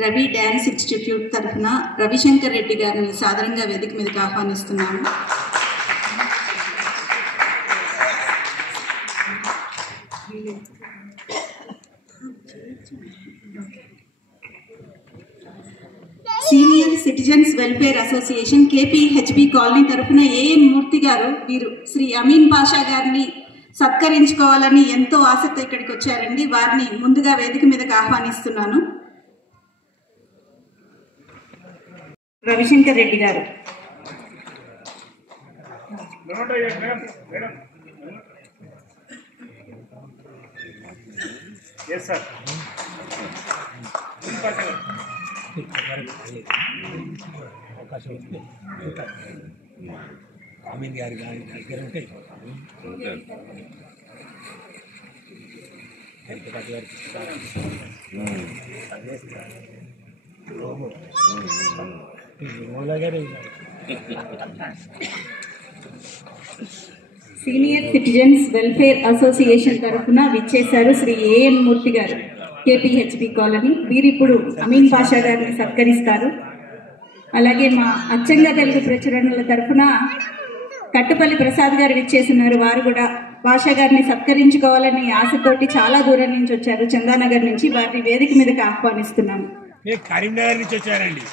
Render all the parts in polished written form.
Ravi dance institute తరఫున రవిశంకర్ రెడ్డి గారిని సాదరంగా వేదిక మీదకి ఆహ్వానిస్తున్నాము. Senior citizens welfare association KPHB colony తరఫున AN మూర్తి గారు వీరు శ్రీ అమీన్ పాషా గారిని సత్కరించుకోవాలని ఎంతో ఆసక్తి ఇక్కడికి వచ్చారండి. వారిని ముందుగా వేదిక మీదకి ఆహ్వానిస్తున్నాను. రవిశంకర్ రెడ్డి గారు. అమీన్ గారి దగ్గర ఉంటాయి సీనియర్ సిటిజన్స్ వెల్ఫేర్ అసోసియేషన్ తరఫున విచ్చేశారు శ్రీ AN మూర్తి గారు, KPHB కాలనీ. వీరిప్పుడు అమీన్ పాషా గారిని సత్కరిస్తారు. అలాగే మా అచ్చంగా తెలుగు ప్రచురణల తరఫున కట్టుపల్లి ప్రసాద్ గారు విచ్చేస్తున్నారు. వారు కూడా పాషా గారిని సత్కరించుకోవాలని ఆశతోటి చాలా దూరం నుంచి వచ్చారు, చందానగర్ నుంచి. వారిని వేదిక మీదకి ఆహ్వానిస్తున్నాము. కరీంనగర్ నుంచి వచ్చారండి.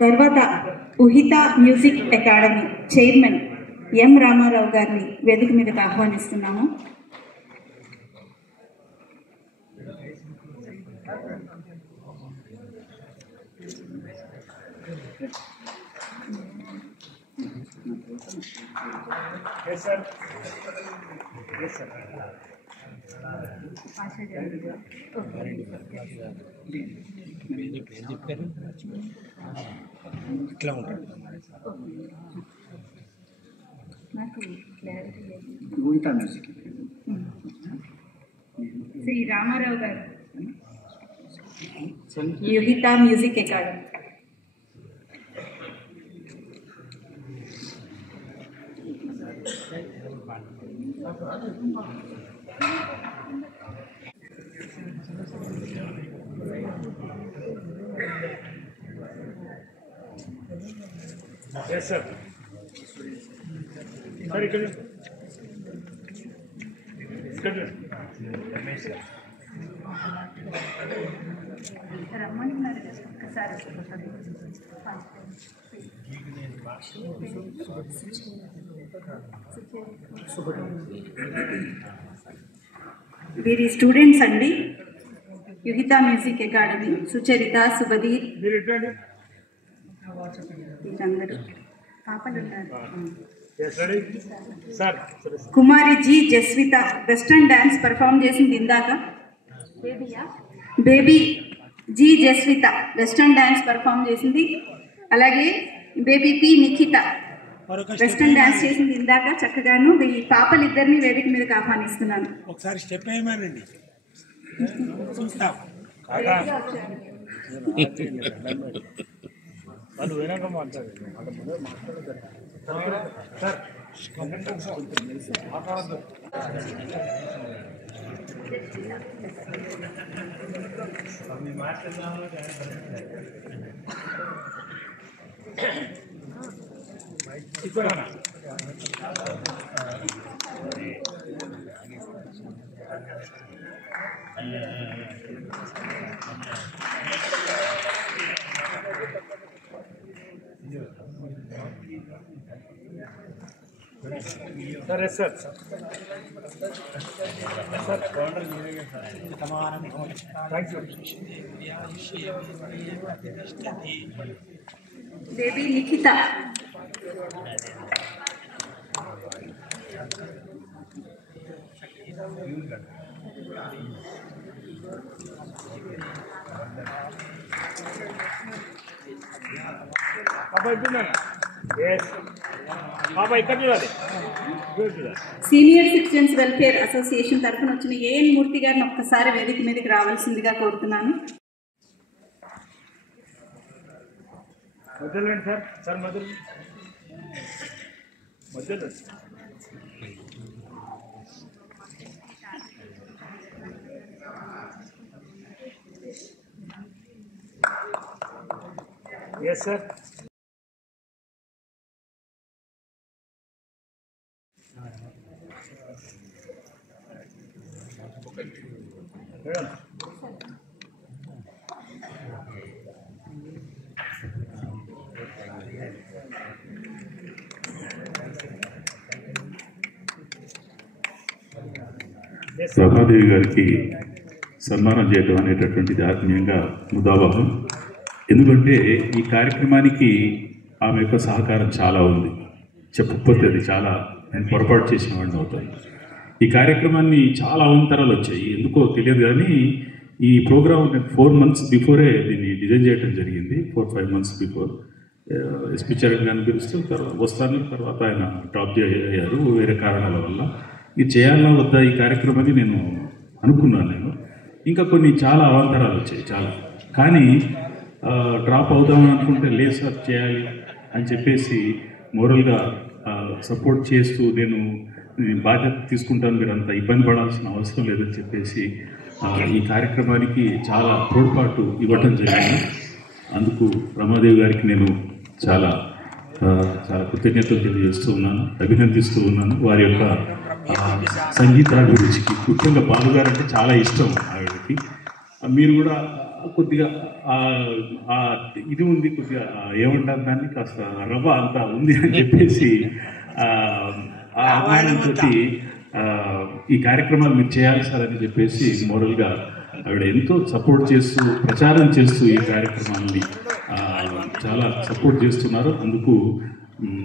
తర్వాత Uhitha music academy chairman M Ramarao గారిని వేదిక మీదకి ఆహ్వానిస్తున్నాము. ఇట్లా ఉంటాడు శ్రీ రామారావు గారు, Yuhitha music academy. Yes, sir. Sorry, come here. Come here. వీరి స్టూడెంట్స్ అండి. యుహిత మ్యూజిక్ అకాడమీ, సుచరిత, సుబధీర్, వీరందరూ పాపలు ఉన్నారు. కుమారి G Jaswitha western dance perform చేసింది ఇందాక. Baby G Jaswitha western dance perform చేసింది. అలాగే baby P Nikhitha western dance చేసింది ఇందాక చక్కగాను. ఈ పాపలిద్దరిని వేదిక మీదకి ఆహ్వానిస్తున్నాను. ఒకసారి స్టెప్ వేయమనండి చూస్తాం. వాళ్ళు వినాక మాట్లాడారు. సరే sir baby Nikhita, senior citizens welfare association తరఫున వచ్చిన AN మూర్తి గారిని ఒక్కసారి వేదిక మీదకి రావాల్సిందిగా కోరుతున్నాను. మొదలండి సార్ సార్ మొదలు మొదలు ఎస్ సార్ మేడం రమాదేవి గారికి సన్మానం చేయడం అనేటటువంటిది ఆత్మీయంగా ముదాబాహం. ఎందుకంటే ఈ కార్యక్రమానికి ఆమె యొక్క సహకారం చాలా ఉంది. చెప్పకపోతే అది చాలా నేను పొరపాటు చేసిన వాడిని అవుతాను. ఈ కార్యక్రమాన్ని చాలా అవంతరాలు వచ్చాయి, ఎందుకో తెలియదు. కానీ ఈ ప్రోగ్రామ్ 4 months బిఫోరే దీన్ని డిజైన్ చేయడం జరిగింది. 4-5 months బిఫోర్ ఎస్పి చరణ్ గారిని పిలుస్తూ వస్తాను. తర్వాత ఆయన డ్రాప్ అయ్యారు వేరే కారణాల వల్ల. ఇది చేయాలా వద్దా ఈ కార్యక్రమాన్ని నేను అనుకున్నాను. నేను ఇంకా కొన్ని చాలా అవాంతరాలు వచ్చాయి చాలా. కానీ డ్రాప్ అవుదామని అనుకుంటే లేదు సార్ చేయాలి అని చెప్పేసి మోరల్గా సపోర్ట్ చేస్తూ నేను బాధ్యత తీసుకుంటాను, మీరు అంత ఇబ్బంది పడాల్సిన అవసరం లేదని చెప్పేసి ఈ కార్యక్రమానికి చాలా తోడ్పాటు ఇవ్వటం జరిగింది. అందుకు రమాదేవి గారికి నేను చాలా చాలా కృతజ్ఞతలు తెలియజేస్తూ ఉన్నాను, అభినందిస్తూ ఉన్నాను. వారి యొక్క సంగీతాభిరుచికి ముఖ్యంగా బాలుగారు అంటే చాలా ఇష్టం ఆవిడకి. మీరు కూడా కొద్దిగా ఇది ఉంది, కొద్దిగా ఏమంటారు దాన్ని, కాస్త రవ్వ అంతా ఉంది అని చెప్పేసి ఆ అభిమానంతో ఈ కార్యక్రమాలు మీరు చేయాలి సార్ అని చెప్పేసి మోరల్గా ఆవిడ ఎంతో సపోర్ట్ చేస్తూ ప్రచారం చేస్తూ ఈ కార్యక్రమాన్ని చాలా సపోర్ట్ చేస్తున్నారు. అందుకు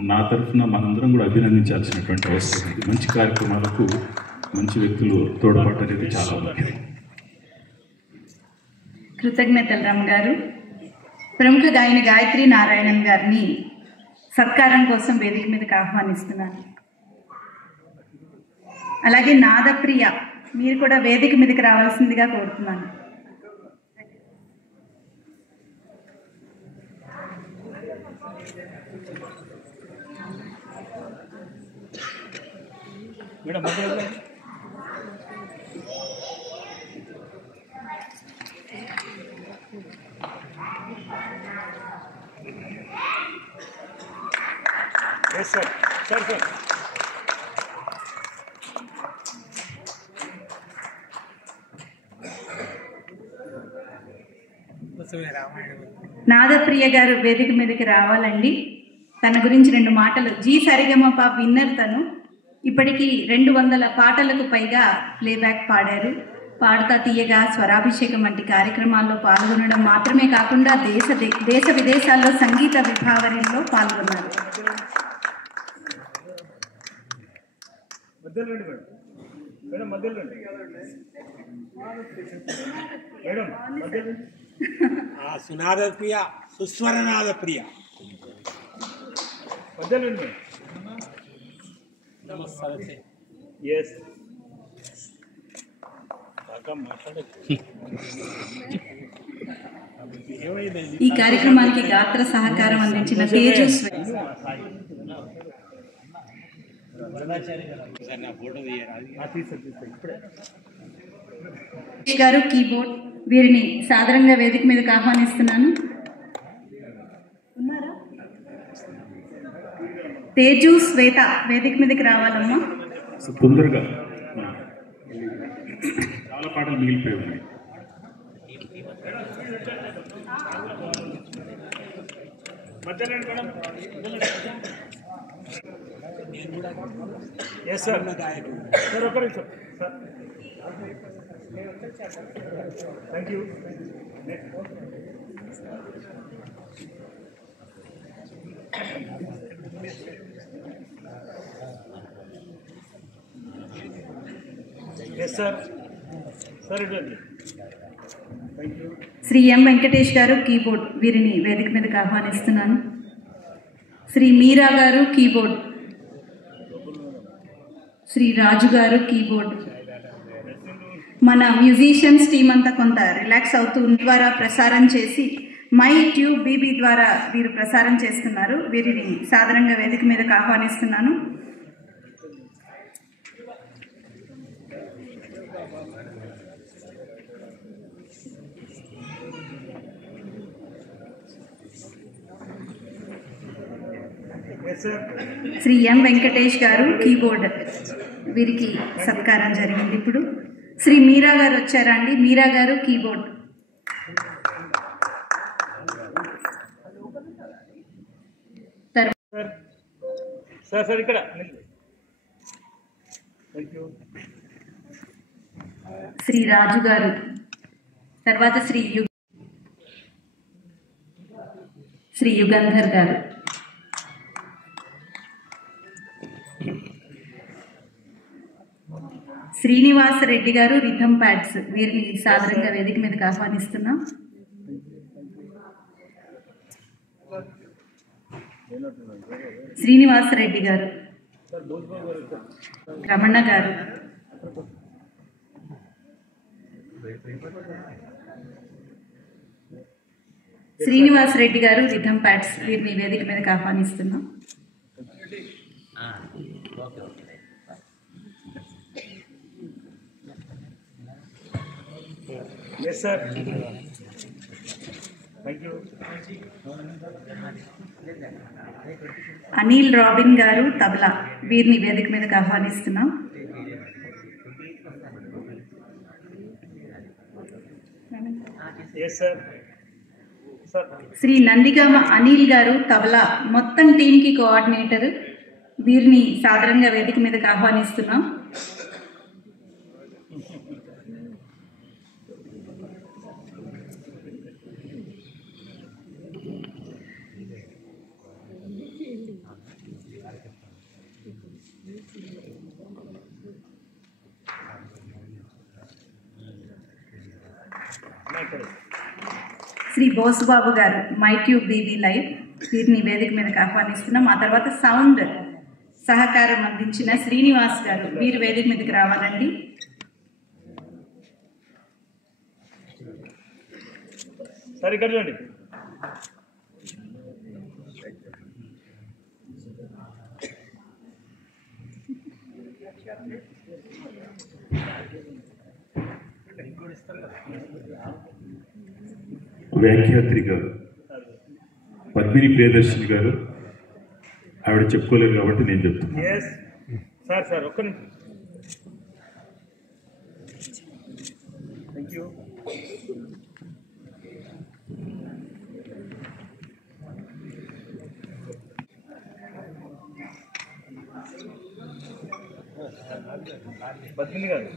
నా తరఫున మనందరం కూడా అభినందించాల్సినటువంటి అవసరం ఉంది. మంచి కార్యక్రమాలకు మంచి వ్యక్తులు తోడ్పాటు అనేది చాలా ముఖ్యం. కృతజ్ఞతలు రామ్ గారు. ప్రముఖ గాయని గాయత్రి నారాయణన్ గారిని సత్కారం కోసం వేదిక మీదకి ఆహ్వానిస్తున్నాను. అలాగే నాదప్రియ మీరు కూడా వేదిక మీదకి రావాల్సిందిగా కోరుతున్నాను. Madam yes sir sir sir Nadapriya garu వేదిక మీదకి రావాలండి. తన గురించి 2 మాటలు. జీ సరిగమప విన్నర్. తను ఇప్పటికీ 200 పాటలకు పైగా ప్లేబ్యాక్ పాడారు. పాడతా తీయగా, స్వరాభిషేకం వంటి కార్యక్రమాల్లో పాల్గొనడం మాత్రమే కాకుండా దేశ విదేశాల్లో సంగీత విభావరిలో పాల్గొన్నారు. మేడం మధ్యలో మేడం మధ్యలో సునాద ప్రియ, సుస్వరనాద ప్రియ మధ్యలో ఎస్ ఈ కార్యక్రమానికి గాత్ర సహకారం అందించిన తేజు గారు కీబోర్డ్. వీరిని సాదరంగా వేదిక మీదకి ఆహ్వానిస్తున్నాను. తేజు శ్వేత వేదిక మీదకి రావాలమ్మా. తొందరగా చాలా పాటలు మిగిలిపోయి ఉన్నాయి. ఎస్ సార్ సార్ ఒక నిమిషం sir. Thank you. Yes sir sir ఇవ్వండి. Thank you. Shri M Venkatesh గారు కీబోర్డ్. వీరిని వేదిక మీదకి ఆహ్వానిస్తున్నాను. శ్రీ మీరా గారు కీబోర్డ్. శ్రీ రాజు గారు కీబోర్డ్. మన మ్యూజిషియన్స్ టీం అంతా కొంత రిలాక్స్ అవుతూ ద్వారా ప్రసారం చేసి మై ట్యూబ్ బీబీ ద్వారా వీరు ప్రసారం చేస్తున్నారు. వీరిని సాధారణంగా వేదిక మీదకు ఆహ్వానిస్తున్నాను. Yes, sir. Shri M Venkatesh గారు కీబోర్డ్, వీరికి సత్కారం జరిగింది. ఇప్పుడు శ్రీ మీరా గారు వచ్చారా అండి? మీరా గారు కీబోర్డ్. Sir, sir, ఇక్కడ. Thank you. శ్రీ రాజు గారు, తర్వాత శ్రీ యుగంధర్ గారు. శ్రీనివాస రెడ్డి గారు రిథమ్ ప్యాడ్స్, వీరిని సాధారణంగా వేదిక మీదకి ఆహ్వానిస్తున్నాం. శ్రీనివాస రెడ్డి గారు, రమణ గారు, శ్రీనివాస రెడ్డి గారు రిథమ్ ప్యాడ్స్, వీరిని వేదిక మీదకి ఆహ్వానిస్తున్నాం. Yes, sir. Thank you. Anil robin గారు తబలా, వీరిని వేదిక మీదకి ఆహ్వానిస్తున్నాం. Yes, sir. Sir. Shri Nandigama Anil గారు తబలా, మొత్తం టీంకి కోఆర్డినేటర్, వీరిని సాధారణంగా వేదిక మీదకి ఆహ్వానిస్తున్నాం. శ్రీ బోసుబాబు గారు మై ట్యూబ్ బీబీ లైవ్, వీరిని వేదిక మీదకి ఆహ్వానిస్తున్నాం. ఆ తర్వాత సౌండ్ సహకారం అందించిన శ్రీనివాస్ గారు, వీరు వేదిక మీదకి రావాలండి. సరే ఇక్కడ చూడండి. వ్యాఖ్యాత్రి గారు పద్మిని ప్రియదర్శిని గారు, ఆవిడ చెప్పుకోలేరు కాబట్టి నేను చెప్తున్నాను. ఎస్ సార్, సార్ ఒక్క నిమిషం. Thank you. పద్మిని గారు,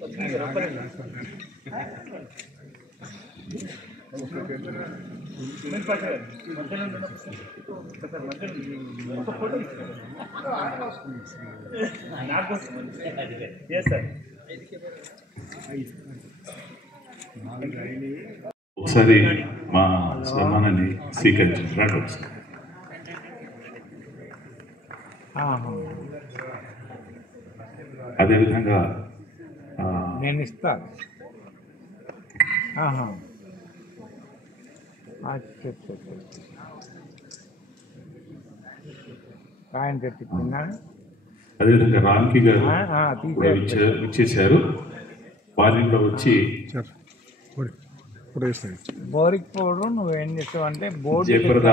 పద్మిని గారు ఒక్క నిమిషం. నేను పాస్ గారు మధ్యలో సార్, మధ్యలో ఒక ఫోటో నాకు. Yes sir. ఒకసారి మా సన్మానాన్ని స్వీకరించారు ఒకసారి. అదేవిధంగా నేను ఇస్తాను. ఆయన తెప్పించినాడు. అదేవిధంగా రామ్కి గారు కూడా ఇచ్చేశారు. వారిని కూడా వచ్చి బోరికి పోవడం నువ్వేం చేసావు అంటే బోర్డు జయప్రద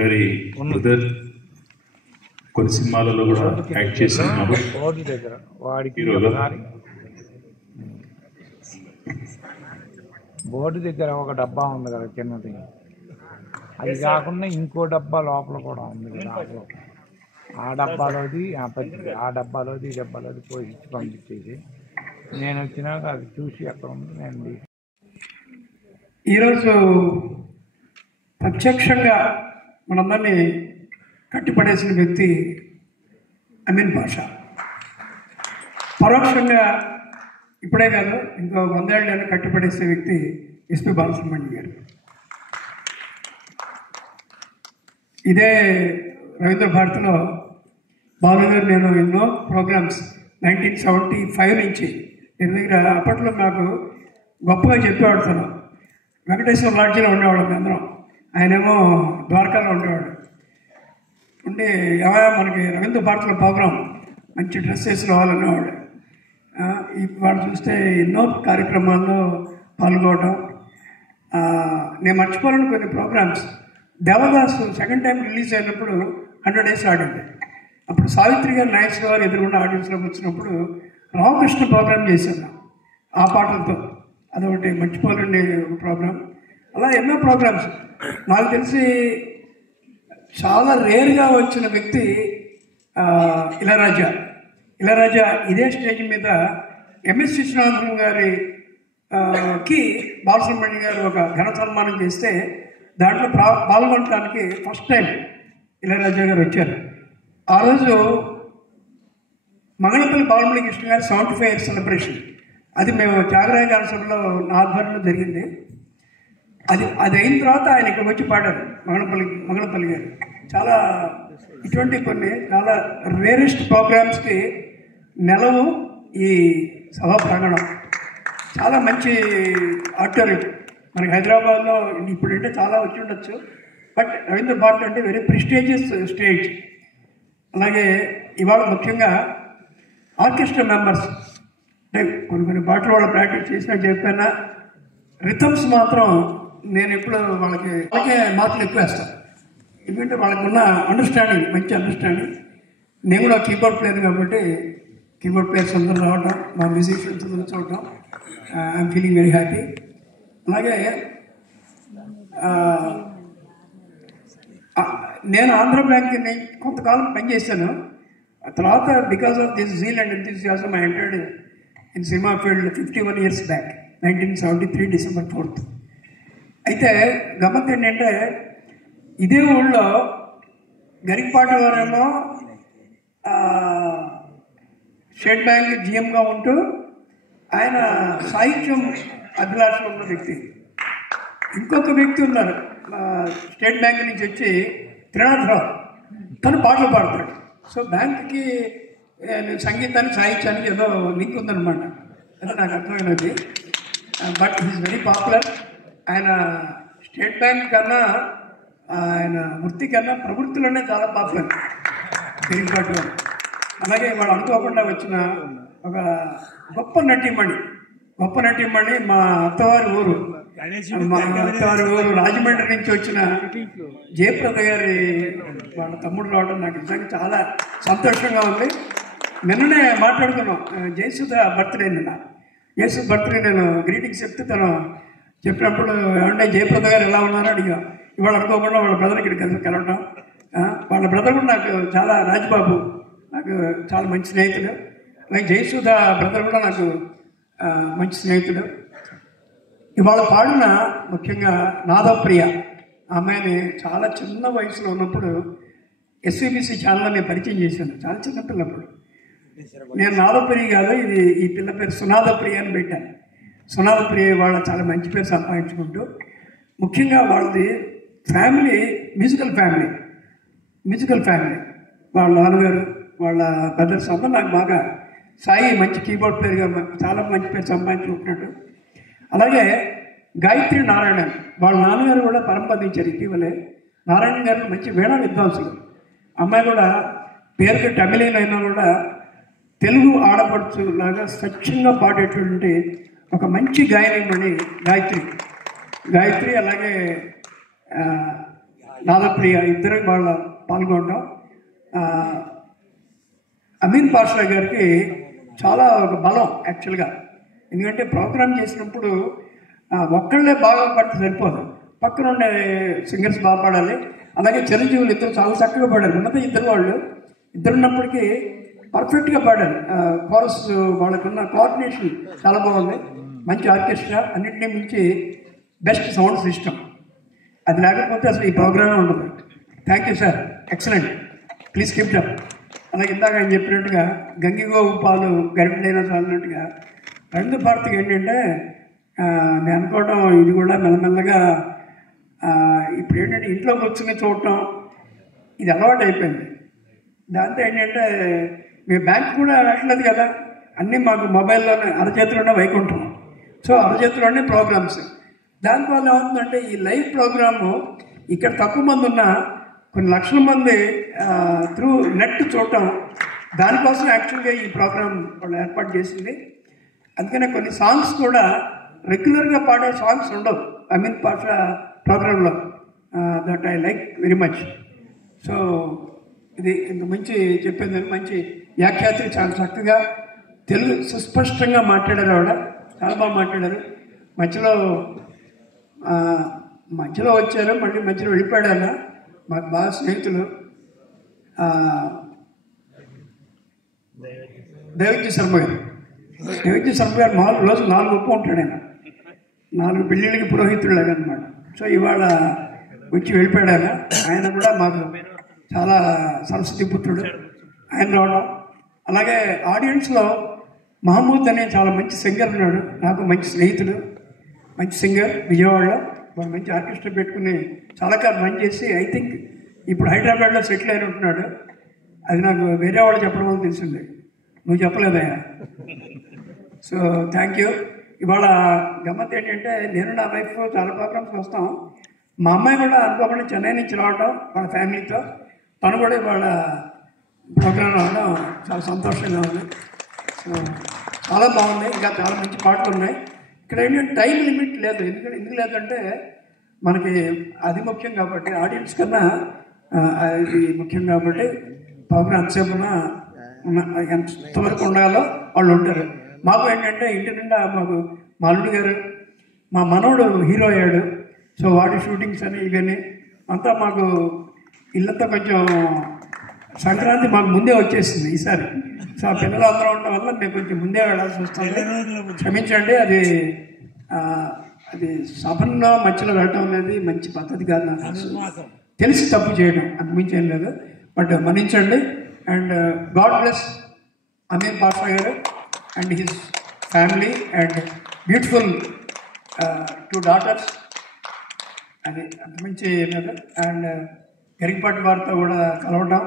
గారి బ్రదర్ కొన్ని సినిమాలలో కూడా యాక్ట్ చేస్తున్నారు. బోర్డు దగ్గర వాడికి బోర్డు దగ్గర ఒక డబ్బా ఉంది కదా చిన్నది, అది కాకుండా ఇంకో డబ్బా లోపల కూడా ఉంది కదా, ఆ డబ్బాలోది ఆ డబ్బాలోది ఈ డబ్బాలోది పోయి పంపించేసి నేను వచ్చినాక అది చూసి అక్కడ ఉంది నేను. ఈరోజు ప్రత్యక్షంగా మనందరినీ కట్టిపడేసిన వ్యక్తి అమీన్ పాషా, పరోక్షంగా ఇప్పుడే కాదు ఇంకో 100 ఏళ్ళని కట్టిపడేసే వ్యక్తి ఎస్పి బాలసుబ్రహ్మణ్యం గారు. ఇదే రవీంద్ర భారతిలో బాలు గారు నేను ఎన్నో ప్రోగ్రామ్స్ 1975 నుంచి దీని దగ్గర అప్పట్లో నాకు గొప్పగా చెప్పేవాడు తను. వెంకటేశ్వర లాడ్జీలో ఉండేవాళ్ళం అందరం. ఆయనేమో ద్వారకాలో ఉండేవాడు. ఉండి ఏమయ్యా మనకి రవీంద్ర భారతిలో ప్రోగ్రాం, మంచి డ్రెస్ వేసి రావాలనేవాడు. వాళ్ళు చూస్తే ఎన్నో కార్యక్రమాల్లో పాల్గొనడం. నేను మర్చిపోలేని కొన్ని programmes. Devadasu second time release అయినప్పుడు 100 days ఆడింది. అప్పుడు సావిత్రి గారు నాయస్ గారు ఎదురుగుండా ఆడియన్స్లోకి వచ్చినప్పుడు రామకృష్ణ ప్రోగ్రాం చేశాను ఆ పాటలతో. అదొకటి మర్చిపోలేని ప్రోగ్రాం. అలా ఎన్నో ప్రోగ్రామ్స్. నాకు తెలిసి చాలా రేర్గా వచ్చిన వ్యక్తి ఇళయరాజా. ఇళయరాజా ఇదే స్టేజ్ మీద ఎంఎస్ విశ్వనాథన్ గారికి బాలసుబ్రహ్మణ్యం గారు ఒక ఘన సన్మానం చేస్తే దాంట్లో పాల్గొనడానికి ఫస్ట్ టైం ఇళయరాజా గారు వచ్చారు. ఆ రోజు మంగళపల్లి బాలమురళీకృష్ణ గారి 75 years సెలబ్రేషన్. అది మేము త్యాగరాయ గాన సభలో నా ఆధ్వర్యంలో జరిగింది. అది అయిన తర్వాత ఆయన ఇక్కడికి వచ్చి పాడారు మంగళపల్లి గారు. చాలా ఇటువంటి కొన్ని చాలా రేరెస్ట్ ప్రోగ్రామ్స్కి నెలవు ఈ సభా ప్రాంగణం. చాలా మంచి ఆడిటోరియం. మనకి హైదరాబాద్లో ఇప్పుడంటే చాలా వచ్చి ఉండొచ్చు, బట్ రవీంద్ర భారతి అంటే వెరీ ప్రెస్టీజియస్ స్టేజ్. అలాగే ఇవాళ ముఖ్యంగా ఆర్కెస్ట్రా మెంబర్స్ అంటే కొన్ని పాటలు వాళ్ళు ప్రాక్టీస్ చేసినా చెప్పినా రిథమ్స్ మాత్రం నేను ఎప్పుడు వాళ్ళకే మార్కులు ఎక్కువ వేస్తాను. ఎందుకంటే వాళ్ళకు ఉన్న అండర్స్టాండింగ్, మంచి అండర్స్టాండింగ్. నేను కూడా కీబోర్డ్ ప్లేయర్ కాబట్టి కీబోర్డ్ ప్లేయర్స్ అందరూ రావడం, మా మ్యూజిషియన్స్ అందరూ చూడటం, ఐఎమ్ ఫీలింగ్ వెరీ హ్యాపీ. అలాగే నేను ఆంధ్ర బ్యాంక్ని కొంతకాలం పనిచేశాను. తర్వాత because of this zeal and enthusiasm I entered in cinema field 51 years back, 1973 December 4th. అయితే గమ్మత్ ఏంటంటే ఇదే ఊళ్ళో గరికపాటి వారేమో స్టేట్ బ్యాంక్ జిఎంగా ఉంటూ ఆయన సాహిత్యం అభిలాష ఉన్న వ్యక్తి. ఇంకొక వ్యక్తి ఉన్నారు స్టేట్ బ్యాంక్ నుంచి వచ్చి త్రినాథరావు, తను పాటలు పాడతాడు. సో బ్యాంక్కి సంగీతానికి సాహిత్యానికి ఏదో లింక్ ఉందన్నమాట. అదే నాకు అర్థమైనది. But is very popular. ఆయన స్టేట్ బ్యాంక్ కన్నా ఆయన వృత్తి కన్నా ప్రవృత్తిలోనే చాలా పాపులర్ గరికపాటి వారు. అలాగే వాళ్ళు అనుకోకుండా వచ్చిన ఒక గొప్ప నటీమణి మా అత్తవారి ఊరు రాజమండ్రి నుంచి వచ్చిన జయప్రద గారి వాళ్ళ తమ్ముడు రావడం నాకు నిజంగా చాలా సంతోషంగా ఉంది. నిన్ననే మాట్లాడుకున్నాం జయసుధ బర్త్డే. జయసుధ బర్త్డే నేను గ్రీటింగ్స్ చెప్తే తను చెప్పినప్పుడు ఏమంటే జయప్రద గారు ఎలా ఉన్నారో అడిగా. ఇవాళ అనుకోకుండా వాళ్ళ బ్రదర్ ఇక్కడికి కలవడం. వాళ్ళ బ్రదర్ కూడా నాకు చాలా, రాజ్బాబు నాకు చాలా మంచి స్నేహితుడు. అలాగే జయసుధ బ్రదర్ కూడా నాకు మంచి స్నేహితుడు. ఇవాళ పాడిన ముఖ్యంగా నాదప్రియ అమ్మాయిని చాలా చిన్న వయసులో ఉన్నప్పుడు ఎస్వీబీసీ ఛానల్లో నేను పరిచయం చేశాను. చాలా చిన్నపిల్లప్పుడు నేను నాదప్రియ కాదు, ఈ పిల్ల పేరు సునాదప్రియ అని పెట్టాను. సునాదప్రియ వాళ్ళ చాలా మంచి పేరు సంపాదించుకుంటూ, ముఖ్యంగా వాళ్ళది ఫ్యామిలీ మ్యూజికల్ ఫ్యామిలీ. వాళ్ళ నాన్నగారు వాళ్ళ బ్రదర్స్ అందరూ నాకు బాగా, సాయి మంచి కీబోర్డ్ ప్లేయర్గా చాలా మంచి పేరు సంపాదించుకుంటున్నాడు. అలాగే గాయత్రి నారాయణన్ వాళ్ళ నాన్నగారు కూడా పరంపదించారు ఇటీవలే. నారాయణ గారు మంచి వీణా విద్వాంసులు. అమ్మాయి కూడా పేరుకి తమిళన్ అయినా కూడా తెలుగు ఆడపడుచు లాగా స్వచ్ఛంగా పాడేటువంటి ఒక మంచి గాయనిమణి గాయత్రి. అలాగే నాదప్రియ ఇద్దరు వాళ్ళ పాల్గొనడం. అమీన్ పాషా గారికి చాలా ఒక బలం యాక్చువల్గా. ఎందుకంటే ప్రోగ్రామ్ చేసినప్పుడు ఒక్కళ్ళే బాగా పాడితే సరిపోదు, పక్కన ఉండే సింగర్స్ బాగా పాడాలి. అలాగే చిరంజీవులు ఇద్దరు చాలా చక్కగా పాడారు. ఉన్నది ఇద్దరున్నప్పటికీ పర్ఫెక్ట్గా పాడారు. కోరస్ వాళ్ళకున్న కోఆర్డినేషన్ చాలా బాగుంది. మంచి ఆర్కెస్ట్రా, అన్నింటినీ మించి బెస్ట్ సౌండ్ సిస్టమ్. అది లేకపోతే అసలు ఈ ప్రోగ్రామే ఉండదు. Thank you sir, excellent, please keep up. అలాగే ఇందాక ఆయన చెప్పినట్టుగా గంగిగోవు పాలు గరిటెలైనా చాలినట్టుగా రవీంద్ర భారతికి ఏంటంటే నేను అనుకోవడం ఇది కూడా మెల్లమెల్లగా ఇప్పుడు ఏంటంటే ఇంట్లో కూర్చుని చూడటం ఇది అలవాటు అయిపోయింది. దాంతో ఏంటంటే మేము బ్యాంక్ కూడా వెళ్ళట్లేదు కదా, అన్నీ మాకు మొబైల్లోనే అరచేతిలోనే వైకుంఠం. సో అరచేతిలోనే ప్రోగ్రామ్స్. దానివల్ల ఏమవుతుందంటే ఈ లైవ్ ప్రోగ్రాము ఇక్కడ తక్కువ మంది ఉన్నా కొన్ని లక్షల మంది త్రూ నెట్ చూడటం, దానికోసం యాక్చువల్గా ఈ ప్రోగ్రాం వాళ్ళు ఏర్పాటు చేసింది. అందుకనే కొన్ని సాంగ్స్ కూడా రెగ్యులర్గా పాడే సాంగ్స్ ఉండవు అమీన్ పాషా ప్రోగ్రాంలో. That I like very much. So ఇది ఇంత మంచి చెప్పేది, మంచి వ్యాఖ్యాతి, చాలా చక్కగా తెలుగు సుస్పష్టంగా మాట్లాడారు. ఆవిడ చాలా బాగా మాట్లాడారు. మధ్యలో వచ్చారు, మళ్ళీ మధ్యలో వెళ్ళిపోయాడు. మాకు బాగా స్నేహితులు దేవజ్ఞ శర్మ గారు. దేవజ్ఞ శర్మ గారు మామూలు రోజు 4 ఒప్పుకుంటాడు. ఆయన 4 పెళ్ళిళ్ళకి పురోహితుడులాగా అనమాట. సో ఇవాళ వచ్చి వెళ్ళిపోయాడు. ఆయన కూడా మాకు చాలా సరస్వతి పుత్రుడు. ఆయన రావడం, అలాగే ఆడియన్స్లో మహమూద్ అనే చాలా మంచి సింగర్ ఉన్నాడు, నాకు మంచి స్నేహితుడు, మంచి సింగర్ విజయవాడలో. వాడు మంచి ఆర్కెస్ట్రా పెట్టుకుని చాలా కాలం రన్ చేసి ఐ థింక్ ఇప్పుడు హైదరాబాద్లో సెటిల్ అయిన ఉంటున్నాడు. అది నాకు వేరే వాళ్ళు చెప్పడం వల్ల తెలిసింది, నువ్వు చెప్పలేదయ్యా. So thank you. ఇవాళ గమ్మత్ ఏంటంటే నేను నా వైఫ్ చాలా ప్రోగ్రామ్స్ వస్తాం. మా అమ్మాయి కూడా అనుకోకుండా చెన్నై నుంచి రావడం వాళ్ళ ఫ్యామిలీతో, తను కూడా ఇవాళ ప్రోగ్రాం రావడం చాలా సంతోషంగా ఉంది. సో చాలా బాగుంది. ఇంకా చాలా మంచి పాటలు ఉన్నాయి. ఇక్కడ ఏంటంటే టైం లిమిట్ లేదు. ఎందుకు లేదంటే మనకి అది ముఖ్యం కాబట్టి, ఆడియన్స్ కన్నా అది ముఖ్యం కాబట్టి ప్రోగ్రాం ఎంతసేపున ఎంతవరకు ఉండాలో వాళ్ళు ఉంటారు. మాకు ఏంటంటే ఇంటి నిండా మాకు మా అల్లుడు గారు, మా మనవడు హీరో అయ్యాడు. సో వాడి షూటింగ్స్ అని ఇవన్నీ అంతా మాకు ఇల్లంతా కొంచెం సంక్రాంతి మాకు ముందే వచ్చేసింది ఈసారి. సో ఆ పిల్లలు అందరూ ఉండడం వల్ల మేము కొంచెం ముందే వెళ్ళాల్సి వస్తుంది, క్షమించండి. అది సభల్లో మధ్యలో వెళ్ళటం అనేది మంచి పద్ధతి కాదు. నాకు తెలిసి తప్పు చేయడం అంతమించి ఏం లేదు, బట్ మన్నించండి. And God bless Ameen Pasha గారు and his family and beautiful 2 daughters. అది అంతమించి ఏం లేదు. అండ్ గరికపాటి వారితో కూడా కలవడం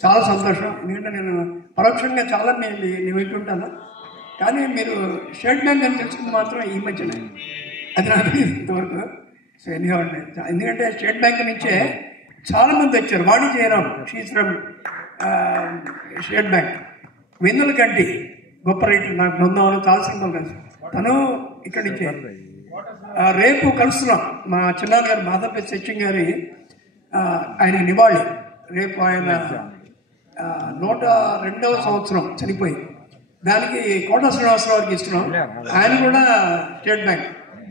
చాలా సంతోషం. ఎందుకంటే నేను పరోక్షంగా చాలా నేను వింటుంటాను, కానీ మీరు స్టేట్ బ్యాంక్ అని తెలుసుకుంది మాత్రం ఈ మధ్యనే, అది నాకు ఇంతవరకు. సో ఎన్నిగా ఉండే, ఎందుకంటే స్టేట్ బ్యాంక్ నుంచే చాలామంది వచ్చారు. Vani Jayaram, she's from state bank. వెన్నుల కంటి గొప్ప రైటర్, నాకు బృందావనం చాలా సినిమాలు కలిసి, తను ఇక్కడి నుంచే. రేపు కలుస్తున్నాం మా చిన్నాన్నగారు మాధవపల్లి సత్యం గారి ఆయన నివాళి. రేపు ఆయన 102వ సంవత్సరం చనిపోయి, దానికి కోట శ్రీనివాసరావుకి ఇస్తున్నాం. ఆయన కూడా స్టేట్ బ్యాంక్.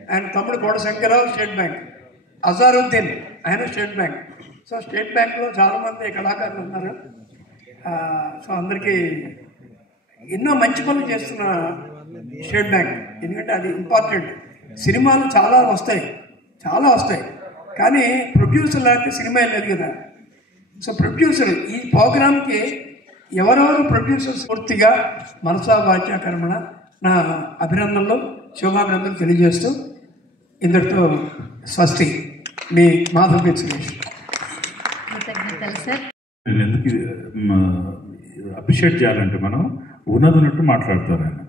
ఆయన తమ్ముడు కోట శంకరరావు స్టేట్ బ్యాంక్, అజారుద్దీన్ ఆయన స్టేట్ బ్యాంక్. సో స్టేట్ బ్యాంక్లో చాలామంది కళాకారులు ఉన్నారు. సో అందరికీ ఎన్నో మంచి పనులు చేస్తున్న స్టేట్ బ్యాంక్, ఎందుకంటే అది ఇంపార్టెంట్. సినిమాలు చాలా వస్తాయి, కానీ ప్రొడ్యూసర్ లేకపోతే సినిమా లేదు కదా. సో ప్రొడ్యూసర్ ఈ ప్రోగ్రామ్కి ఎవరెవరు ప్రొడ్యూసర్స్ పూర్తిగా మనసా వాచా కర్మణ నా అభినందనలు, శుభాభినందనలు తెలియజేస్తూ ఇంతటితో స్వస్తి. మీ మాధవ్ సురేష్. నేను ఎందుకు అప్రిషియేట్ చేయాలంటే, మనం ఉన్నట్టు మాట్లాడతారు ఆయన.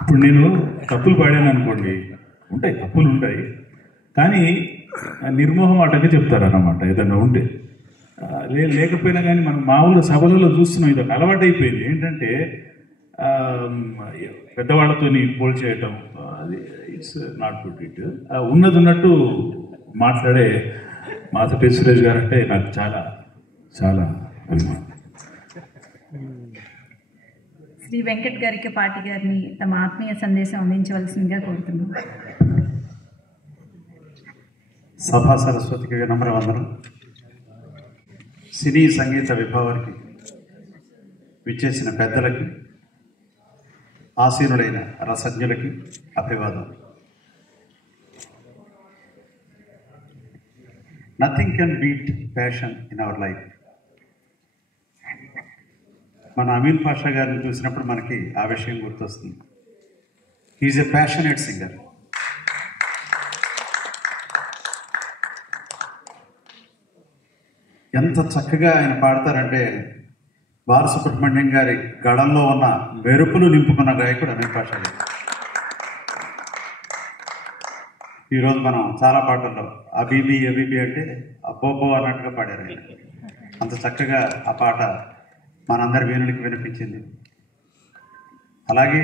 ఇప్పుడు నేను తప్పులు పాడాను అనుకోండి, తప్పులు ఉంటాయి, కానీ నిర్మోహమాటంగా చెప్తారన్నమాట ఏదన్నా ఉంటే. లేకపోయినా కానీ మనం మామూలు సభలలో చూస్తున్నాం, ఇది ఒక అలవాటు అయిపోయింది. ఏంటంటే పెద్దవాళ్ళతో పోల్ చేయటం, అది ఇట్స్ నాట్ గుడ్. ఇట్ ఉన్నట్టు మాట్లాడే మాధవ సురేష్ గారు అంటే నాకు చాలా చాలా అభిమానం. శ్రీ వెంకట్ గరికపాటి గారిని తమ ఆత్మీయ సందేశం అందించవలసిందిగా కోరుతున్నాను. సభా సరస్వతికి నమ్రవందనం. సినీ సంగీత విభావానికి విచ్చేసిన పెద్దలకి, ఆసీనులైన రసజ్ఞులకి అభివాదం. Nothing can beat passion in our life. మన అమీన్ పాషా గారిని చూసినప్పుడు మనకి ఆ విషయం గుర్తొస్తుంది. హీఈస్ ఎ ప్యాషనేట్ సింగర్. ఎంత చక్కగా ఆయన పాడతారంటే, బాలసుబ్రహ్మణ్యం గారి గళంలో ఉన్న మెరుపులు నింపుకున్న గాయకుడు అమీన్ పాషా గారు. ఈరోజు మనం చాలా పాటల్లో అబీబీ అబీబీ అంటే అబ్బోబో అన్నట్టుగా పాడారు ఆయన. అంత చక్కగా ఆ పాట మనందరి వీణుడికి వినిపించింది. అలాగే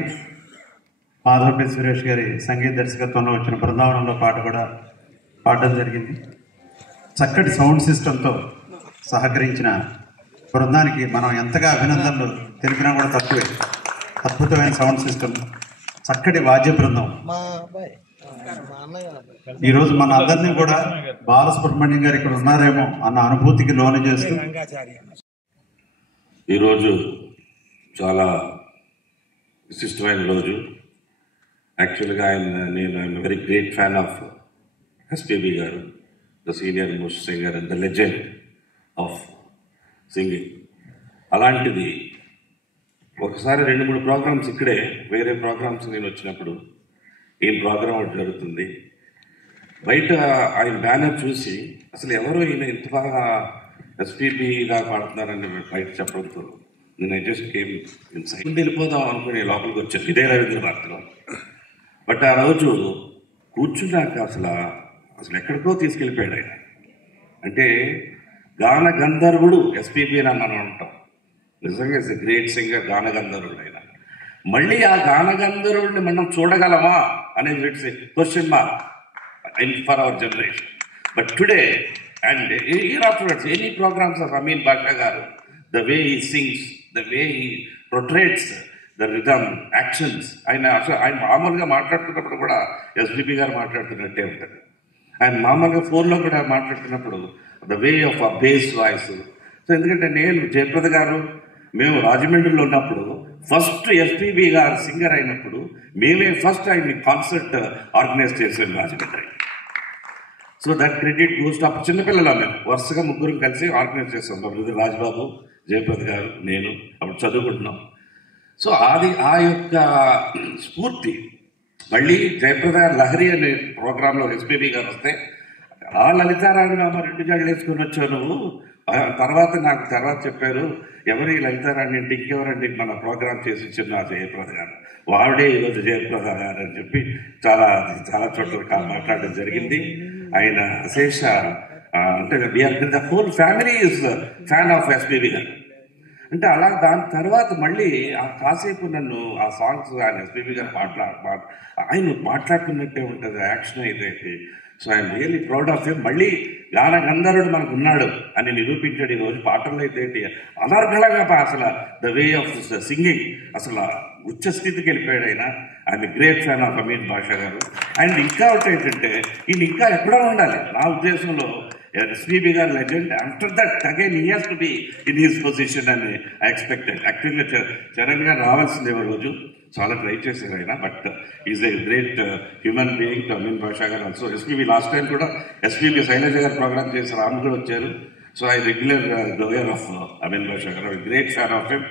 మాధవపల్లి సురేష్ గారి సంగీత దర్శకత్వంలో వచ్చిన బృందావనంలో పాట కూడా పాడడం జరిగింది. చక్కటి సౌండ్ సిస్టంతో సహకరించిన బృందానికి మనం ఎంతగా అభినందనలు తెలిపినా కూడా తక్కువే. అద్భుతమైన సౌండ్ సిస్టమ్, చక్కటి వాద్య బృందం. ఈరోజు మన అందరినీ కూడా బాలసుబ్రహ్మణ్యం గారు ఇక్కడ ఉన్నారేమో అన్న అనుభూతికి లోను చేస్తూ, ఈరోజు చాలా విశిష్టమైన రోజు. యాక్చువల్గా నేను very great fan of SPB గారు, the senior most singer and the legend of singing. అలాంటిది ఒకసారి 2-3 ప్రోగ్రామ్స్ ఇక్కడే, వేరే ప్రోగ్రామ్స్ నేను వచ్చినప్పుడు ఏం ప్రోగ్రామ్ ఒకటి జరుగుతుంది, బయట ఆయన బ్యానర్ చూసి అసలు ఎవరో ఈయన ఇంత బాగా ఎస్పీబీగా పాడుతున్నారని బయట చెప్పడంతో నేను జస్ట్ కేమ్ ఇన్సైడ్. వెళ్ళిపోదాం అనుకుని లోపలికి వచ్చాను, ఇదే రవీంద్ర భారతిలో. బట్ ఆ రోజు కూర్చున్నాక అసలు ఎక్కడికో తీసుకెళ్ళిపోయాడు ఆయన. అంటే గాన గంధర్వుడు ఎస్పీబీ అని మనం అంటాం. నిజంగా ఇస్ ఎ గ్రేట్ సింగర్, గాన గంధర్వుడు ఆయన. మళ్ళీ ఆ గాన గంధర్వుడిని మనం చూడగలమా అనేది it's a question mark for our generation. But today and year afterwards any programs of Ameen Basha గారు, the way he sings, the way he portrays the rhythm, actions, ఆయన మామూలుగా మాట్లాడుతున్నప్పుడు కూడా ఎస్పీబీ గారు మాట్లాడుతున్నట్టే ఉంటుంది. ఆయన మామూలుగా ఫోన్లో కూడా మాట్లాడుతున్నప్పుడు the way of a base voice. So ఎందుకంటే నేను జయప్రద గారు మేము రాజమండ్రిలో ఉన్నప్పుడు ఫస్ట్ ఎస్పీబీ గారు సింగర్ అయినప్పుడు మేమే ఫస్ట్ ఆయన్ని కాన్సర్ట్ ఆర్గనైజ్ చేసాం Rajahmundry. So that credit goes to అప్పుడు చిన్నపిల్లల మేము వరుసగా ముగ్గురం కలిసి ఆర్గనైజ్ చేస్తాం. మా బ్రదర్ రాజబాబు, జయప్రద గారు, నేను అప్పుడు చదువుకుంటున్నాం. సో అది ఆ యొక్క స్ఫూర్తి మళ్ళీ జయప్రద లహరి అనే ప్రోగ్రాంలో ఎస్పీబీ గారు వస్తే, ఆ లలితారాణి రామ 2 జాడలు వేసుకొని వచ్చావు నువ్వు. నాకు తర్వాత చెప్పారు, ఎవరి లలితారాణి అంటే ఇంకెవరండి మన ప్రోగ్రామ్ చేసి ఇచ్చిన జయప్రద గారు, వాడే ఈరోజు జయప్రద గారు అని చెప్పి చాలా చోట్ల మాట్లాడడం జరిగింది. ఆయన అశేష అంటే the whole family is fan of SPB గారు. అంటే అలా దాని తర్వాత మళ్ళీ ఆ కాసేపు నన్ను ఆ సాంగ్స్ ఆయన ఎస్పీబీ గారు ఆయన మాట్లాడుతున్నట్టే ఉంటుంది, యాక్షన్ అయితే. So I'm really proud of him. మళ్ళీ గాన గంధర్వుడు మనకు ఉన్నాడు అని నిరూపించాడు. ఈరోజు పాటల్లో అయితే అనర్గళంగా అసలు ద వే ఆఫ్ సింగింగ్ అసలు ఉచ్చ స్థితికి వెళ్ళిపోయాడు ఆయన. ఆయన great fan of Ameen Basha గారు. అండ్ ఇంకా ఒకటి ఏంటంటే ఈయన ఇంకా ఎక్కడో ఉండాలి నా ఉద్దేశంలో. ఎస్పీబీ గారు legend, after that again he has to be in his position అని ఐ ఎక్స్పెక్టెడ్. యాక్చువల్గా చరణ్ గారు రావాల్సిందే రోజు, చాలా ట్రై చేశారు ఆయన. But is a great human being to Ameen Basha గారు ఆల్సో. ఎస్పీబీ లాస్ట్ టైం కూడా ఎస్పీబీ శైలజ గారు ప్రోగ్రామ్ చేశారు, ఆమె కూడా వచ్చారు. So I regular goer of Ameen Basha గారు, great fan of him.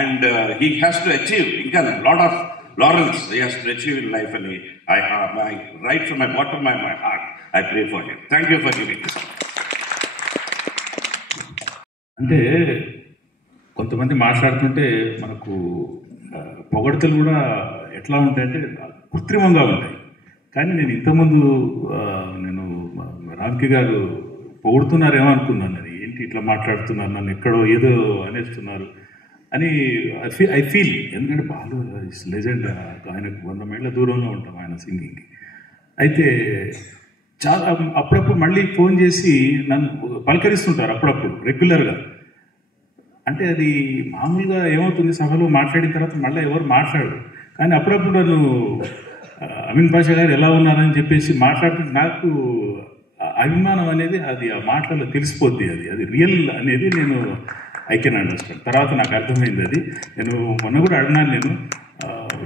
And he has to achieve ఇంకా lot of laurels he has to achieve in life, and I right from my bottom of my heart I pray for him. Thank you for giving this. అంటే కొంతమంది మాట్లాడుతుంటే మనకు పొగడతలు కూడా ఎట్లా ఉంటాయంటే కృత్రిమంగా ఉంటాయి. కానీ నేను ఇంతకుముందు నేను రామ్కి గారు పొగుడుతున్నారేమో అనుకున్నాను. అది ఏంటి ఇట్లా మాట్లాడుతున్నారు, నన్ను ఎక్కడో ఏదో అనేస్తున్నారు అని ఐ ఫీల్. ఎందుకంటే బాలు లెజెండ్, ఆయనకు 100 మైళ్ళ దూరంలో ఉంటాం ఆయన సింగింగ్కి. అయితే చాలా అప్పుడప్పుడు మళ్ళీ ఫోన్ చేసి నన్ను పలకరిస్తుంటారు అప్పుడప్పుడు రెగ్యులర్గా. అంటే అది మామూలుగా ఏమవుతుంది, సభలో మాట్లాడిన తర్వాత మళ్ళీ ఎవరు మాట్లాడరు. కానీ అప్పుడప్పుడు నన్ను అమీన్ బాషా గారు ఎలా ఉన్నారని చెప్పేసి మాట్లాడుతుంటే నాకు అభిమానం అనేది అది ఆ మాటలలో తెలిసిపోద్ది. అది రియల్ అనేది నేను ఐ కెన్ అండర్స్టాండ్. తర్వాత నాకు అర్థమైంది అది. నేను మొన్న కూడా అడిగినాను, నేను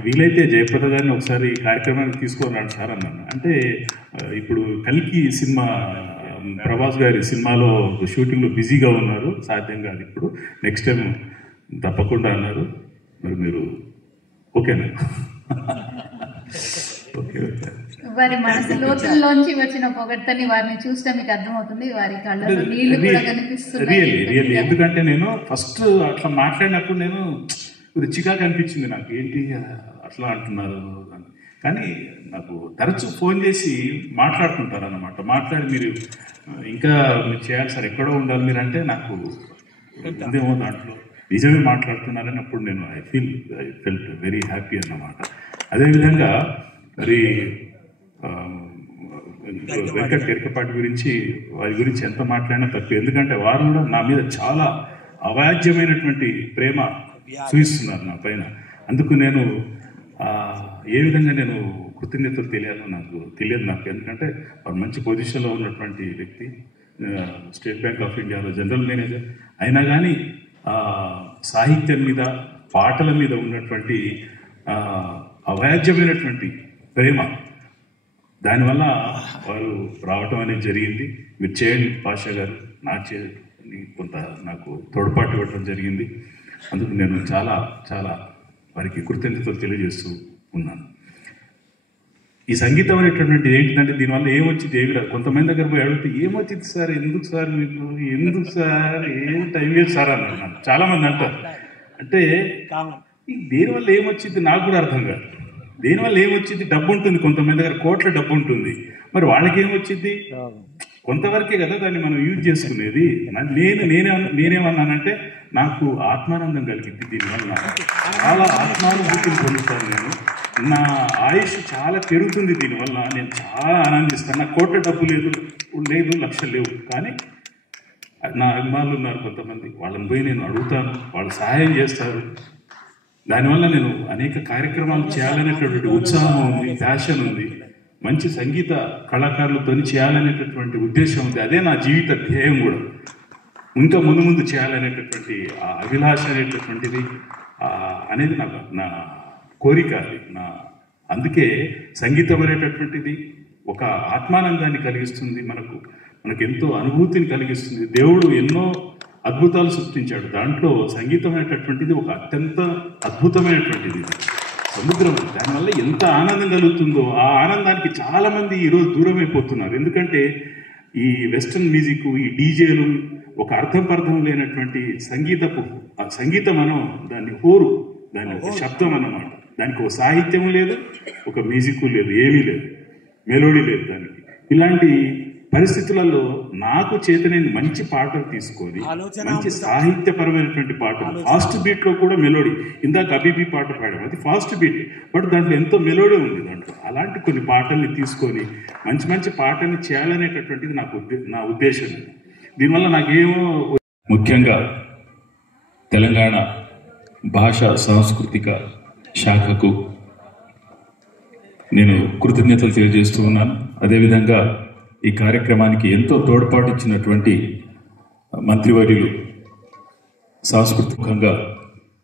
వీలైతే జయప్రద గారిని ఒకసారి ఈ కార్యక్రమానికి తీసుకున్నాను సార్ అన్నాను. అంటే ఇప్పుడు కల్కి సినిమా ప్రభాస్ గారి సినిమాలో షూటింగ్లో బిజీగా ఉన్నారు, సాధ్యం కాదు ఇప్పుడు, నెక్స్ట్ టైం తప్పకుండా అన్నారు. మరి మీరు ఓకేనా? Okay okay. వారి మనసు లోతుల్లోంచి వచ్చిన పొగడ్తని వారిని చూస్తే మీకు అర్థమవుతుంది, వారి కళ్ళలో నీళ్లు కూడా కనిపిస్తున్నాయి. రియల్లీ ఎందుకంటే నేను ఫస్ట్ అట్లా మాట్లాడినప్పుడు నేను రుచిగా కనిపించింది నాకు, ఏంటి అట్లా అంటున్నారు. కానీ నాకు తరచూ ఫోన్ చేసి మాట్లాడుతుంటారన్నమాట. మాట్లాడి మీరు ఇంకా మీరు చేయాలి సార్, ఎక్కడో ఉండాలి మీరు అంటే నాకు ఉందేమో దాంట్లో నిజమే మాట్లాడుతున్నారని అప్పుడు నేను ఐ ఫెల్ట్ వెరీ హ్యాపీ అన్నమాట. అదేవిధంగా మరి వెంకట్ కెరకపాటి గురించి వారి గురించి ఎంత మాట్లాడినా తక్కువ. ఎందుకంటే వారు కూడా నా మీద చాలా అవాజ్యమైనటువంటి ప్రేమ చూపిస్తున్నారు నా పైన. అందుకు నేను ఏ విధంగా నేను కృతజ్ఞతలు తెలియదు నాకు. ఎందుకంటే వారు మంచి పొజిషన్లో ఉన్నటువంటి వ్యక్తి, స్టేట్ బ్యాంక్ ఆఫ్ ఇండియాలో జనరల్ మేనేజర్. అయినా కానీ సాహిత్యం మీద, పాటల మీద ఉన్నటువంటి అవాజ్యమైనటువంటి ప్రేమ, దానివల్ల వారు రావటం అనేది జరిగింది. మీరు చేయండి పాషా గారు, కొంత నాకు తోడ్పాటు ఇవ్వటం జరిగింది. అందుకు నేను చాలా చాలా వారికి కృతజ్ఞతలు తెలియజేస్తూ ఉన్నాను. ఈ సంగీతం అనేటటువంటి ఏంటంటే దీనివల్ల ఏమొచ్చింది ఏమి రాదు. కొంతమంది దగ్గర పోయి అడిగితే ఏమొచ్చింది సార్, ఎందుకు సార్ మీకు, ఎందుకు సార్, ఏం టైం లేదు సార్ అన్నారు. చాలామంది అంటారు. అంటే దేనివల్ల ఏమొచ్చింది నాకు కూడా అర్థం కాదు. దేనివల్ల ఏమొచ్చింది, డబ్బు ఉంటుంది, కొంతమంది దగ్గర కోట్ల డబ్బు ఉంటుంది, మరి వాళ్ళకి ఏమొచ్చింది, కొంతవరకే కదా దాన్ని మనం యూజ్ చేసుకునేది. నేనేమన్నానంటే నాకు ఆత్మానందం కలిగింది దీనివల్ల, చాలా ఆత్మానుభూతిని పొందుతాను నేను, నా ఆయుష్ చాలా పెరుగుతుంది దీనివల్ల, నేను చాలా ఆనందిస్తాను. నాకు కోట్ల డబ్బు లేదు, లక్షలు లేవు, కానీ నా అభిమానులు ఉన్నారు కొంతమంది, వాళ్ళని పోయి నేను అడుగుతాను, వాళ్ళు సహాయం చేస్తారు. దానివల్ల నేను అనేక కార్యక్రమాలు చేయాలనేటటువంటి ఉత్సాహం ఉంది, ప్యాషన్ ఉంది, మంచి సంగీత కళాకారులతో చేయాలనేటటువంటి ఉద్దేశం ఉంది. అదే నా జీవిత ధ్యేయం కూడా. ఇంకా ముందు చేయాలనేటటువంటి ఆ అభిలాష అనేటటువంటిది అనేది నా కోరిక. అది అందుకే సంగీతం అనేటటువంటిది ఒక ఆత్మానందాన్ని కలిగిస్తుంది, మనకు ఎంతో అనుభూతిని కలిగిస్తుంది. దేవుడు ఎన్నో అద్భుతాలు సృష్టించాడు, దాంట్లో సంగీతం అనేటటువంటిది ఒక అత్యంత అద్భుతమైనటువంటిది సముద్రం. దానివల్ల ఎంత ఆనందం కలుగుతుందో ఆ ఆనందానికి చాలామంది ఈరోజు దూరం అయిపోతున్నారు. ఎందుకంటే ఈ వెస్టర్న్ మ్యూజిక్, ఈ డీజేలు, ఒక అర్థం లేనటువంటి సంగీతం మనం దాన్ని హోరు, దాని ఒక శబ్దం అన్నమాట. దానికి ఒక సాహిత్యం లేదు, ఒక మ్యూజిక్ లేదు, ఏమీ లేదు, మెలోడీ లేదు దానికి. ఇలాంటి పరిస్థితులలో నాకు చేతనైన మంచి పాటలు తీసుకొని, మంచి సాహిత్యపరమైనటువంటి పాటలు, ఫాస్ట్ బీట్ లో కూడా మెలోడీ, ఇందాక అబీబీ పాట పాడాము, అది ఫాస్ట్ బీట్, బట్ దాంట్లో ఎంతో మెలోడీ ఉంది దాంట్లో. అలాంటి కొన్ని పాటల్ని తీసుకొని మంచి పాటల్ని చేయాలనేటటువంటిది నా ఉద్దేశం. దీనివల్ల నాకేమో, ముఖ్యంగా తెలంగాణ భాషా సాంస్కృతిక శాఖకు నేను కృతజ్ఞతలు తెలియజేస్తూ ఉన్నాను. అదేవిధంగా ఈ కార్యక్రమానికి ఎంతో తోడ్పాటు ఇచ్చినటువంటి మంత్రివర్యులు సాంస్కృతికంగా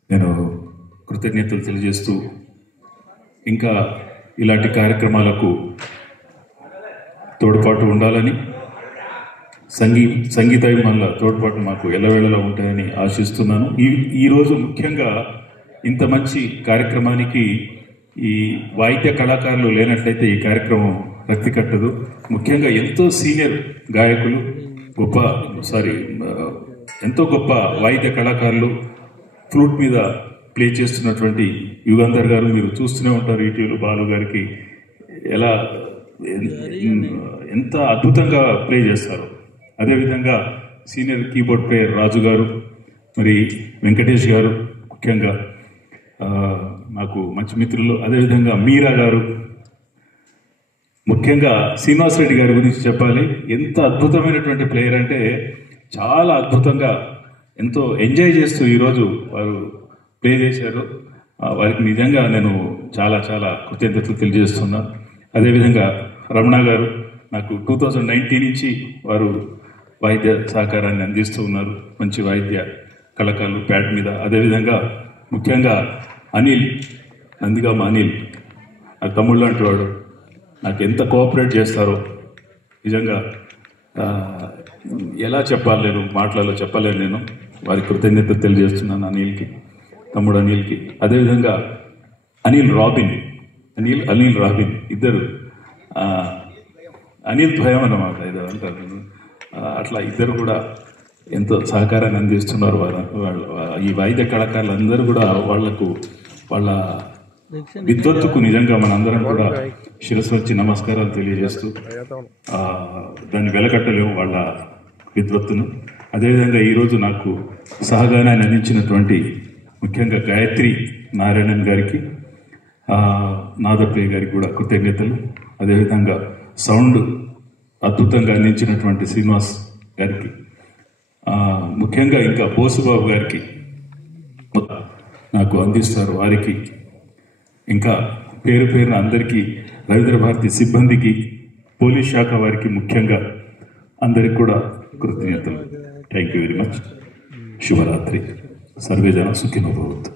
నేను కృతజ్ఞతలు తెలియజేస్తూ, ఇంకా ఇలాంటి కార్యక్రమాలకు తోడ్పాటు ఉండాలని, సంగీతాభిమానుల తోడ్పాటు మాకు ఎల్లవేళలా ఉంటాయని ఆశిస్తున్నాను. ఈరోజు ముఖ్యంగా ఇంత మంచి కార్యక్రమానికి ఈ వాయిద్య కళాకారులు లేనట్లయితే ఈ కార్యక్రమం రక్తి కట్టదు. ముఖ్యంగా ఎంతో సీనియర్ గాయకులు, ఎంతో గొప్ప వాయిద్య కళాకారులు, ఫ్లూట్ మీద ప్లే చేస్తున్నటువంటి యుగంధర్ గారు, మీరు చూస్తూనే ఉంటారు ఈటీవీలో, బాలు గారికి ఎంత అద్భుతంగా ప్లే చేస్తారు. అదేవిధంగా సీనియర్ కీబోర్డ్ ప్లేయర్ రాజు గారు, మరి వెంకటేష్ గారు ముఖ్యంగా నాకు మంచి మిత్రులు. అదేవిధంగా మీరా గారు, ముఖ్యంగా శ్రీనివాస్ రెడ్డి గారి గురించి చెప్పాలి. ఎంత అద్భుతమైనటువంటి ప్లేయర్ అంటే చాలా అద్భుతంగా, ఎంతో ఎంజాయ్ చేస్తూ ఈరోజు వారు ప్లే చేశారు. వారికి నిజంగా నేను చాలా చాలా కృతజ్ఞతలు తెలియజేస్తున్నాను. అదేవిధంగా రమణ గారు, నాకు 2019 నుంచి వారు వాయిద్య సహకారాన్ని అందిస్తూ ఉన్నారు, మంచి వాయిద్య కళాకారులు ప్యాడ్ మీద. అదేవిధంగా ముఖ్యంగా అనిల్, నందిగామ అనిల్, నాకు తమ్ముళ్ళు లాంటి వాడు, నాకు ఎంత కోఆపరేట్ చేస్తారో నిజంగా ఎలా చెప్పాలి, నేను మాటలలో చెప్పలేను. నేను వారికి కృతజ్ఞత తెలియజేస్తున్నాను అనిల్కి, తమ్ముడు అనిల్కి. అదేవిధంగా అనిల్ రాబిన్ ఇద్దరు, అనిల్ ద్వయం అన్నమాట ఇది అంటారు. అట్లా ఇద్దరు కూడా ఎంతో సహకారాన్ని అందిస్తున్నారు. ఈ వాయిద్య కళాకారులు అందరూ కూడా వాళ్ళ విద్వత్తుకు నిజంగా మనందరం కూడా శిరస్సు వచ్చి నమస్కారాలు తెలియజేస్తూ దాన్ని వెలకట్టలేము వాళ్ళ విద్వత్తును. అదేవిధంగా ఈరోజు నాకు సహగానాన్ని అందించినటువంటి ముఖ్యంగా గాయత్రి నారాయణన్ గారికి, నాదప్రియ గారికి కూడా కృతజ్ఞతలు. అదేవిధంగా సౌండ్ అద్భుతంగా అందించినటువంటి శ్రీనివాస్ గారికి, ముఖ్యంగా ఇంకా బోసుబాబు గారికి నాకు అందిస్తారు, వారికి ఇంకా పేరు పేరున అందరికీ, రవీంద్ర భారతి సిబ్బందికి, పోలీస్ శాఖ వారికి ముఖ్యంగా అందరికి కూడా కృతజ్ఞతలు. Thank you very much. శుభరాత్రి. సర్వేజన సుఖినో భవంతు.